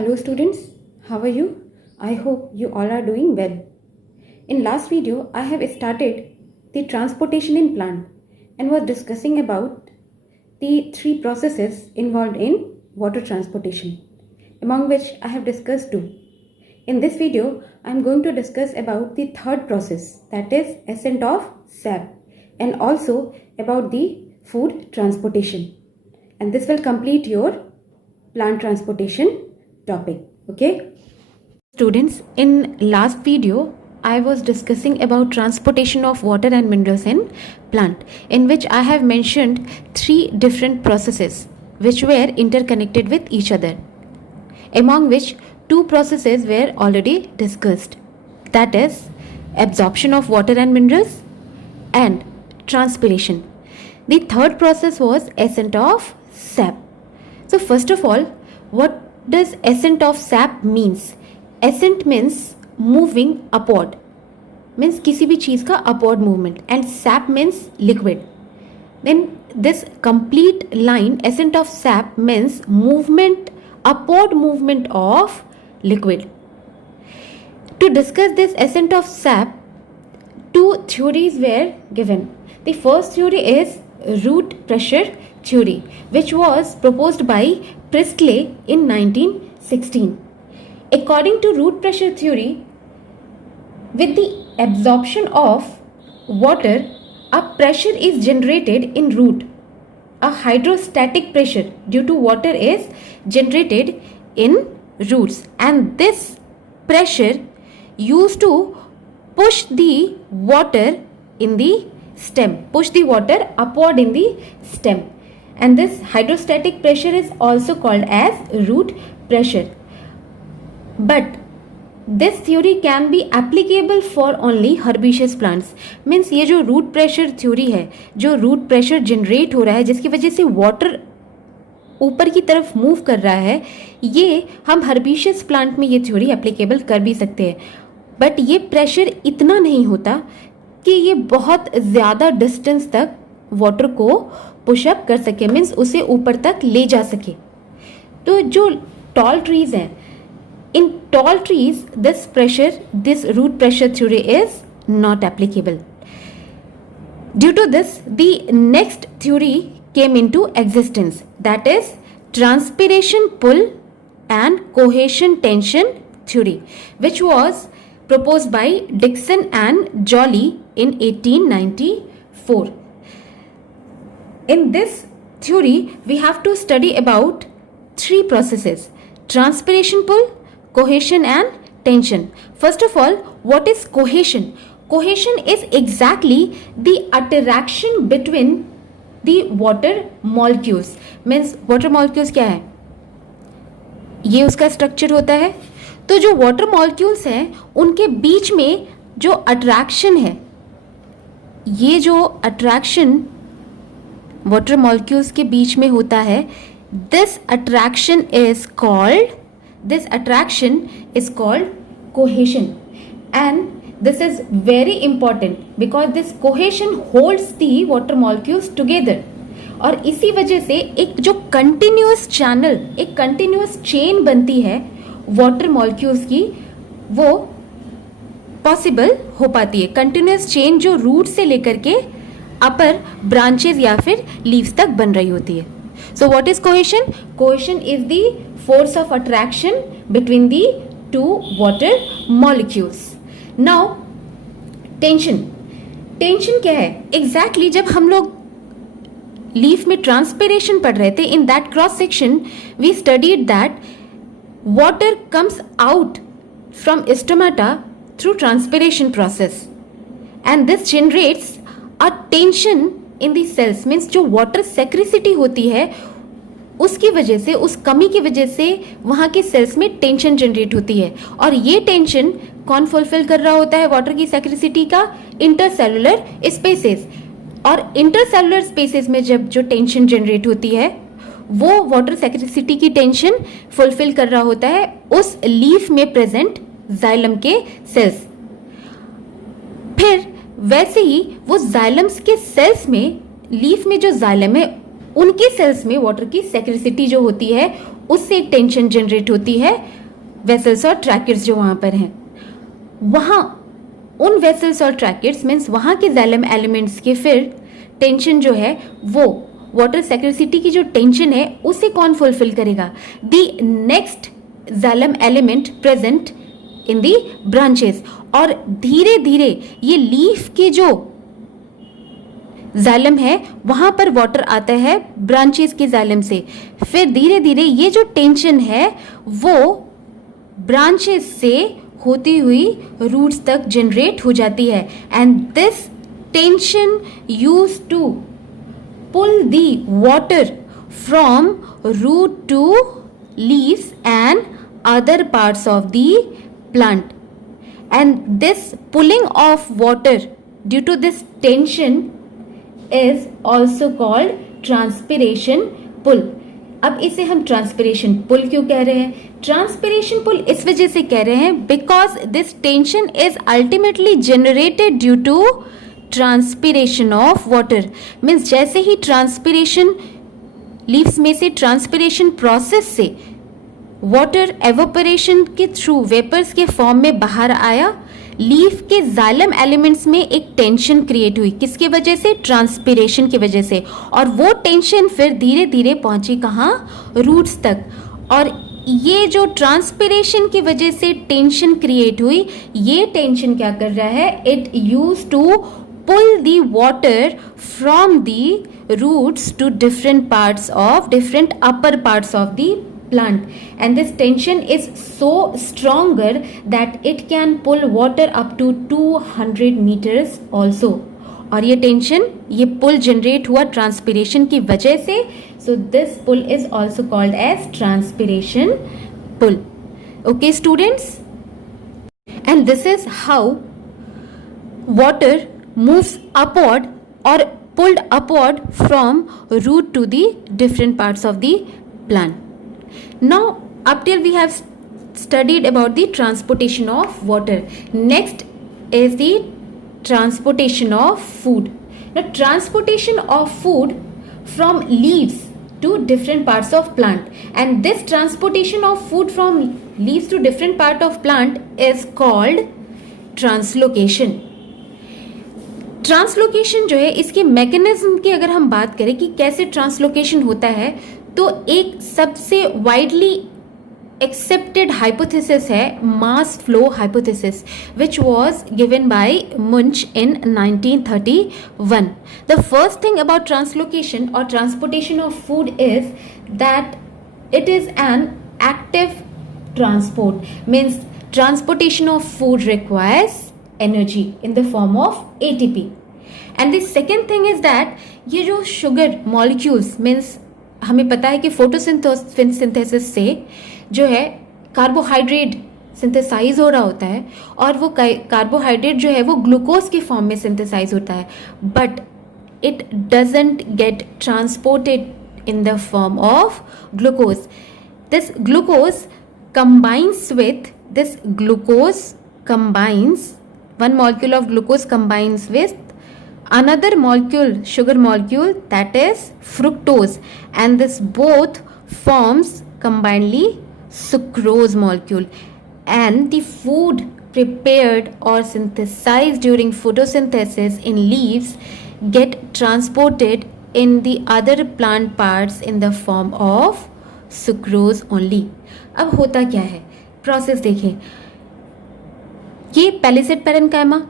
Hello students, how are you? I hope you all are doing well. In last video, I have started the transportation in plant and was discussing about the three processes involved in water transportation, among which I have discussed two. In this video, I am going to discuss about the third process, that is ascent of sap, and also about the food transportation. And this will complete your plant transportation topic. Okay students, in last video I was discussing about transportation of water and minerals in plant, in which I have mentioned three different processes which were interconnected with each other, among which two processes were already discussed, that is absorption of water and minerals and transpiration. The third process was ascent of sap. So first of all, what does ascent of sap means? Ascent means moving upward, means किसी भी चीज का upward movement, and sap means liquid. Then this complete line ascent of sap means movement, upward movement of liquid. To discuss this ascent of sap, two theories were given. The first theory is root pressure theory, which was proposed by Priestley in 1916. According to root pressure theory, with the absorption of water, a pressure is generated in root. A hydrostatic pressure due to water is generated in roots, and this pressure used to push the water in the stem, push the water upward in the stem. And this hydrostatic pressure is also called as root pressure. But this theory can be applicable for only herbaceous plants. Means ये जो root pressure theory है, जो root pressure generate हो रहा है, जिसकी वजह से water ऊपर की तरफ मूव कर रहा है, ये हम herbaceous plant में ये theory applicable कर भी सकते हैं. बट ये प्रेशर इतना नहीं होता कि ये बहुत ज़्यादा डिस्टेंस तक वाटर को पुशअप कर सके, मीन्स उसे ऊपर तक ले जा सके. तो जो टॉल ट्रीज हैं, in tall trees this pressure, this root pressure theory is not applicable. Due to this the next theory came into existence, that is transpiration pull and cohesion tension theory, which was proposed by Dixon and Joly in 1894. In this theory, we have to study about three processes: transpiration pull, cohesion and tension. First of all, what is cohesion? Cohesion is exactly the attraction between the water molecules. Means water molecules क्या है? ये उसका structure होता है. तो जो water molecules हैं उनके बीच में जो अट्रैक्शन है, ये जो अट्रैक्शन वाटर मॉलिक्यूल्स के बीच में होता है, this attraction is called cohesion. And this is very important because this cohesion holds the water molecules together. और इसी वजह से एक जो कंटिन्यूअस चैनल, एक कंटिन्यूअस चेन बनती है वाटर मॉलिक्यूल्स की, वो पॉसिबल हो पाती है. कंटिन्यूअस चेन जो रूट से लेकर के अपर ब्रांचेस या फिर लीव्स तक बन रही होती है. So what is cohesion? Cohesion is the force of attraction between the two water molecules. Now tension. Tension क्या है? एग्जैक्टली जब हम लोग लीफ में ट्रांसपिरेशन पढ़ रहे थे, in that cross section we studied that water comes out from stomata through transpiration process, and this generates a tension in the cells. means जो water secrecy होती है उसकी वजह से, उस कमी की वजह से वहाँ के सेल्स में टेंशन जनरेट होती है. और ये टेंशन कौन फुलफिल कर रहा होता है वाटर की सेक्रेसिटी का? Intercellular spaces. और इंटरसेलुलर स्पेसेस में जब जो टेंशन जनरेट होती है, वो वाटर सेक्रेसिटी की टेंशन फुलफिल कर रहा होता है उस लीफ में प्रेजेंट जाइलम के सेल्स. फिर वैसे ही वो जाइलम्स के सेल्स में, लीफ में जो जाइलम है उनके सेल्स में वाटर की सेक्रेसिटी जो होती है उससे एक टेंशन जनरेट होती है वेसल्स और ट्रैकेट्स जो वहां पर हैं, वहां उन वेसल्स और ट्रैकेट्स मीन्स वहां के जाइलम एलिमेंट्स के फिर टेंशन जो है वो वाटर सेक्रेसिटी की जो टेंशन है उसे कौन फुलफिल करेगा? The next xylem element present in the branches. और धीरे धीरे ये लीफ के जो जाइलम है वहां पर वाटर आता है ब्रांचेस के जाइलम से, फिर धीरे धीरे ये जो टेंशन है वो ब्रांचेस से होती हुई रूट्स तक जनरेट हो जाती है, and this tension use to pull the water from root to leaves and other parts of the plant, and this pulling of water due to this tension is also called transpiration pull। अब इसे हम transpiration pull क्यों कह रहे हैं? Transpiration pull इस वजह से कह रहे हैं because this tension is ultimately generated due to transpiration of water. Means जैसे ही ट्रांसपिरेशन लीव्स में से ट्रांसपिरेशन प्रोसेस से वाटर एवोपरेशन के थ्रू वेपर्स के फॉर्म में बाहर आया, लीफ के जाइलम एलिमेंट्स में एक टेंशन क्रिएट हुई, किसके वजह से? ट्रांसपिरेशन की वजह से, और वो टेंशन फिर धीरे धीरे पहुंची कहाँ? रूट्स तक। और ये जो ट्रांसपिरेशन की वजह से टेंशन क्रिएट हुई, ये टेंशन क्या कर रहा है? It use to pull the water from the roots to different upper parts of the plant, and this tension is so stronger that it can pull water up to 200 meters also। और ये tension, ये पुल generate हुआ transpiration की वजह से, so this pull is also called as transpiration pull। Okay students, and this is how water moves upward or pulled upward from root to the different parts of the plant। Now up till we have studied about the transportation of water, next is the transportation of food। Now transportation of food from leaves to different parts of plant, and this transportation of food from leaves to different part of plant is called translocation। Translocation जो है, इसके mechanism की अगर हम बात करें कि कैसे ट्रांसलोकेशन होता है, तो एक सबसे वाइडली एक्सेप्टेड हाइपोथेसिस है mass flow hypothesis, which was given by Munch in 1931। The first thing about translocation or transportation of food is that it is an active transport, means transportation of food requires energy in the form of ATP। and the second thing is that ये जो sugar molecules, means हमें पता है कि photosynthesis से जो है carbohydrate synthesise हो रहा होता है, और वो कार्बोहाइड्रेट जो है वो ग्लूकोज के फॉर्म में सिंथेसाइज होता है, but it doesn't get transported in the form of glucose. This glucose combines with this glucose combines, one molecule of glucose combines with another molecule, sugar molecule, that is fructose, and this both forms combinedly sucrose molecule, and the food prepared or synthesized during photosynthesis in leaves get transported in the other plant parts in the form of sucrose only। अब होता क्या है, process देखें, ये palisade parenchyma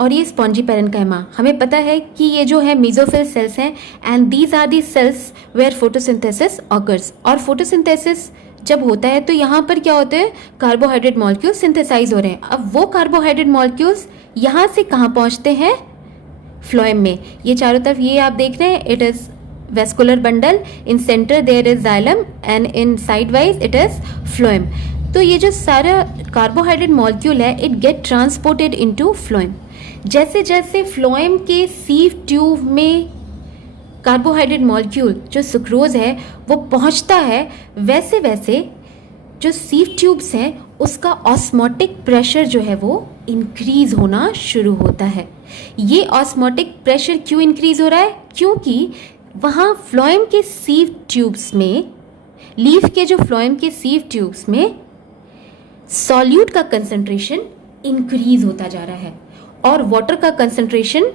और ये spongy parenchyma, हमें पता है कि ये जो है मेसोफिल सेल्स हैं, and these are the cells where photosynthesis occurs. और फोटोसिंथेसिस जब होता है तो यहाँ पर क्या होते हैं, कार्बोहाइड्रेट मॉलिक्यूल्स सिंथेसाइज हो रहे हैं। अब वो कार्बोहाइड्रेट मॉलिक्यूल्स यहाँ से कहाँ पहुँचते हैं, फ्लोएम में। ये चारों तरफ ये आप देख रहे हैं, it is vascular bundle, in centre there is xylem, and in side wise it is phloem. तो ये जो सारा कार्बोहाइड्रेट मॉलिक्यूल है, it get transported into phloem. जैसे जैसे फ्लोएम के सीव ट्यूब में कार्बोहाइड्रेट मॉलिक्यूल जो सुक्रोज है वो पहुंचता है, वैसे वैसे जो सीव ट्यूब्स हैं उसका ऑस्मोटिक प्रेशर जो है वो इंक्रीज होना शुरू होता है। ये ऑस्मोटिक प्रेशर क्यों इंक्रीज हो रहा है, क्योंकि वहाँ फ्लोएम के सीव ट्यूब्स में, लीफ के जो फ्लोएम के सीव ट्यूब्स में सॉल्यूट का कंसंट्रेशन इंक्रीज होता जा रहा है और वाटर का कंसंट्रेशन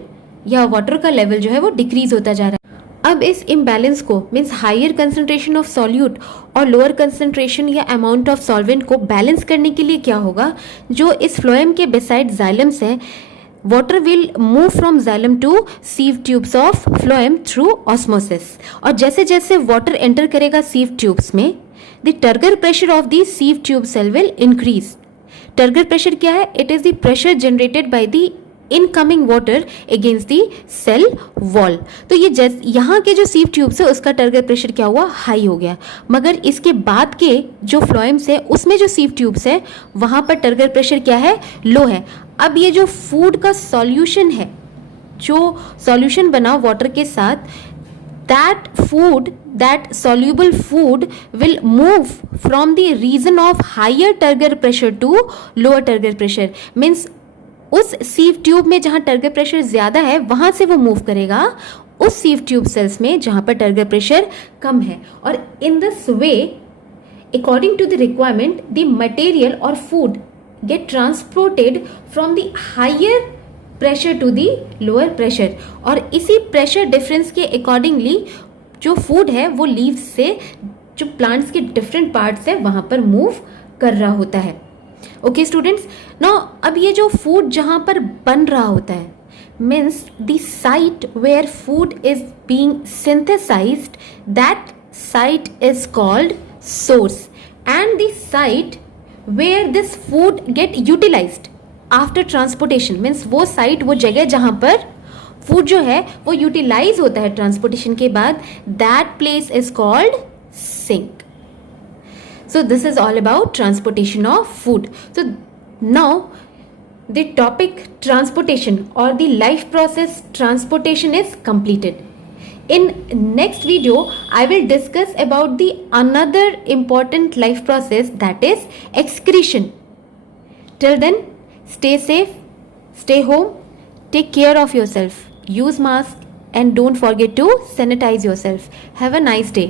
या वाटर का लेवल जो है वो डिक्रीज होता जा रहा है। अब इस इम्बैलेंस को, means higher concentration of solute और लोअर कंसंट्रेशन या अमाउंट ऑफ सॉल्वेंट को बैलेंस करने के लिए क्या होगा, जो इस फ्लोएम के बिसाइड जाइलम्स है, water will move from xylem to sieve tubes of phloem through osmosis। और जैसे जैसे water enter करेगा sieve tubes में, the turgor pressure of the sieve tube cell will increase। turgor pressure क्या है? It is the pressure generated by the incoming water against the cell wall. तो ये यहाँ के जो सीव ट्यूब्स है उसका टर्गर प्रेशर क्या हुआ, हाई हो गया, मगर इसके बाद के जो फ्लोएम्स है उसमें जो सीव ट्यूब्स है वहाँ पर टर्गर प्रेशर क्या है, लो है। अब ये जो फूड का सॉल्यूशन है, जो सॉल्यूशन बना वाटर के साथ, that soluble food will move from the region of higher turgor pressure to lower turgor pressure। means उस सीव ट्यूब में जहाँ टर्गर प्रेशर ज़्यादा है वहाँ से वो मूव करेगा उस सीव ट्यूब सेल्स में जहाँ पर टर्गर प्रेशर कम है। और in this way, according to the requirement, the material or food get transported from the higher pressure to the lower pressure. और इसी प्रेशर डिफरेंस के अकॉर्डिंगली जो फूड है वो लीव्स से जो प्लांट्स के डिफरेंट पार्ट्स है वहाँ पर मूव कर रहा होता है। ओके स्टूडेंट्स, नाउ अब ये जो फूड जहाँ पर बन रहा होता है, means the site where food is being synthesised, that site is called source, and the site where this food get utilised after transportation, means वो साइट, वो जगह जहाँ पर फूड जो है वो यूटिलाइज होता है ट्रांसपोर्टेशन के बाद, that place is called sink. So this is all about transportation of food. So now the topic transportation or the life process transportation is completed. In next video I will discuss about the another important life process, that is excretion. Till then, stay safe, stay home, take care of yourself, use mask and don't forget to sanitize yourself. Have a nice day.